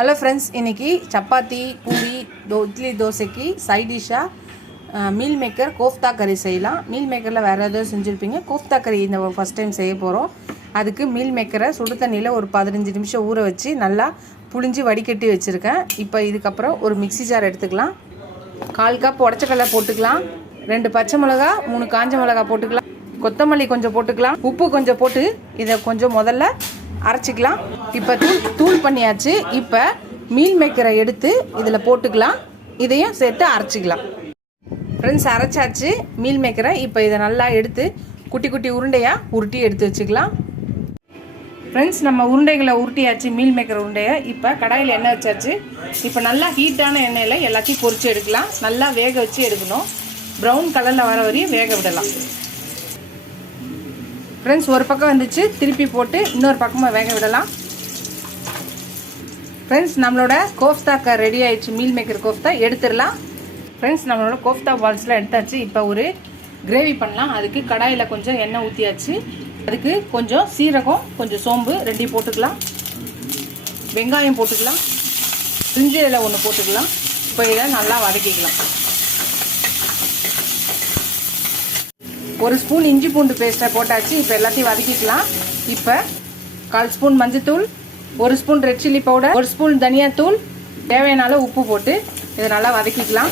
Hello friends, இன்றைக்கி சப்பாத்தி பூரி இட்லி தோசைக்கு side டிஷ்ஷாக மீல் மேக்கர் கோஃப்தா கறி செய்யலாம். மீல் மேக்கரில் வேறு ஏதாவது செஞ்சுருப்பீங்க. கோஃப்தா கறி இந்த ஃபஸ்ட் டைம் செய்ய போகிறோம். அதுக்கு மீல் மேக்கரை சுடு தண்ணியில் ஒரு 15 நிமிஷம் ஊற வச்சு நல்லா புளிஞ்சு வடிகட்டி வச்சுருக்கேன். இப்போ இதுக்கப்புறம் ஒரு மிக்ஸி ஜார் எடுத்துக்கலாம். 1/4 கப் உடச்சக்கடலை போட்டுக்கலாம். 2 பச்சை மிளகா, 3 காஞ்ச மிளகா போட்டுக்கலாம். கொத்தமல்லி கொஞ்சம் போட்டுக்கலாம். உப்பு கொஞ்சம் போட்டு இதை கொஞ்சம் முதல்ல அரைச்சிக்கலாம். இப்போ தூள் பண்ணியாச்சு. இப்போ மீல் மேக்கரை எடுத்து இதில் போட்டுக்கலாம். இதையும் சேர்த்து அரைச்சிக்கலாம். ஃப்ரெண்ட்ஸ், அரைச்சாச்சு மீல் மேக்கரை. இப்போ இதை நல்லா எடுத்து குட்டி குட்டி உருண்டையாக உருட்டி எடுத்து வச்சுக்கலாம். ஃப்ரெண்ட்ஸ், நம்ம உருண்டைகளை உருட்டியாச்சு, மீல் மேக்கர் உருண்டையை. இப்போ கடாயில் எண்ணெய் வச்சாச்சு. இப்போ நல்லா ஹீட்டான எண்ணெயில் எல்லாத்தையும் பொரிச்சு எடுக்கலாம். நல்லா வேக வச்சு எடுக்கணும். ப்ரௌன் கலரில் வர வரையும் வேக விடலாம். ஃப்ரெண்ட்ஸ், ஒரு பக்கம் வந்துச்சு, திருப்பி போட்டு இன்னொரு பக்கமாக வேக விடலாம். ஃப்ரெண்ட்ஸ், நம்மளோட கோஃப்தா ரெடி ஆயிடுச்சு. மீல் மேக்கர் கோஃப்தா எடுத்துடலாம். ஃப்ரெண்ட்ஸ், நம்மளோட கோஃப்தா பால்ஸ்லாம் எடுத்தாச்சு. இப்போ ஒரு கிரேவி பண்ணலாம். அதுக்கு கடாயில் கொஞ்சம் எண்ணெய் ஊற்றியாச்சு. அதுக்கு கொஞ்சம் சீரகம், கொஞ்சம் சோம்பு ரெண்டையும் போட்டுக்கலாம். வெங்காயம் போட்டுக்கலாம். பிரிஞ்சி இலை ஒன்று போட்டுக்கலாம். இப்போ இதை நல்லா வதக்கிக்கலாம். 1 ஸ்பூன் இஞ்சி பூண்டு பேஸ்ட்டை போட்டாச்சு. இப்போ எல்லாத்தையும் வதக்கிக்கலாம். இப்போ 1/4 ஸ்பூன் மஞ்சத்தூள், 1 spoon red chilli powder, 1 spoon தனியாத்தூள், தேவையான உப்பு போட்டு இதை நல்லா வதக்கிக்கலாம்.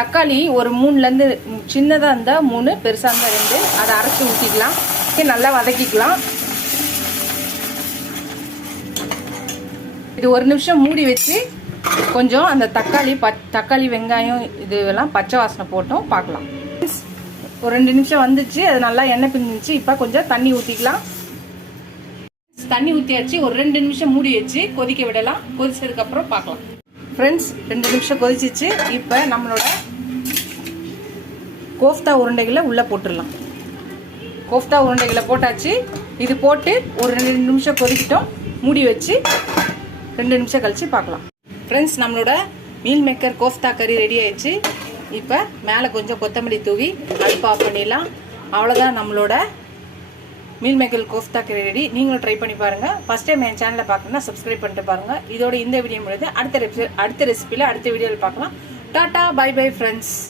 தக்காளி ஒரு 3லேருந்து சின்னதாக இருந்தால் 3, பெருசாக இருந்தால் 2, அதை அரைச்சி ஊற்றிக்கலாம். நல்லா வதக்கிக்கலாம். இது 1 நிமிஷம் மூடி வச்சு கொஞ்சம் அந்த தக்காளி வெங்காயம் இதெல்லாம் பச்சை வாசனை போட்டோம் பார்க்கலாம். ஒரு 2 நிமிஷம் வந்துச்சு. அது நல்லா எண்ணெய் பிரிஞ்சிச்சு. இப்போ கொஞ்சம் தண்ணி ஊற்றிக்கலாம். தண்ணி ஊற்றியாச்சு. ஒரு 2 நிமிஷம் மூடி வச்சு கொதிக்க விடலாம். கொதிச்சதுக்கப்புறம் பார்க்கலாம். ஃப்ரெண்ட்ஸ், 2 நிமிஷம் கொதிச்சிச்சு. இப்போ நம்மளோட கோஃப்தா உருண்டைகளை உள்ளே போட்டுடலாம். கோஃப்தா உருண்டைகளை போட்டாச்சு. இது போட்டு ஒரு 2 நிமிஷம் கொதிக்கிட்டோம். மூடி வச்சு 2 நிமிஷம் கழித்து பார்க்கலாம். ஃப்ரெண்ட்ஸ், நம்மளோட மீல் மேக்கர் கோஃப்தா கறி ரெடி ஆயிடுச்சு. இப்போ மேலே கொஞ்சம் கொத்தமல்லி தூவி அடுப்பு ஆஃப் பண்ணிடலாம். அவ்வளோதான், நம்மளோட மீல் மேக்கர் கோஃப்தா கறி ரெடி. நீங்களும் ட்ரை பண்ணி பாருங்கள். ஃபஸ்ட் டைம் என் சேனலை பார்க்கணுன்னா சப்ஸ்கிரைப் பண்ணிட்டு பாருங்கள். இதோட இந்த வீடியோ முடியாது. அடுத்த ரெசிபியில் அடுத்த வீடியோவில் பார்க்கலாம். Tata, bye bye friends.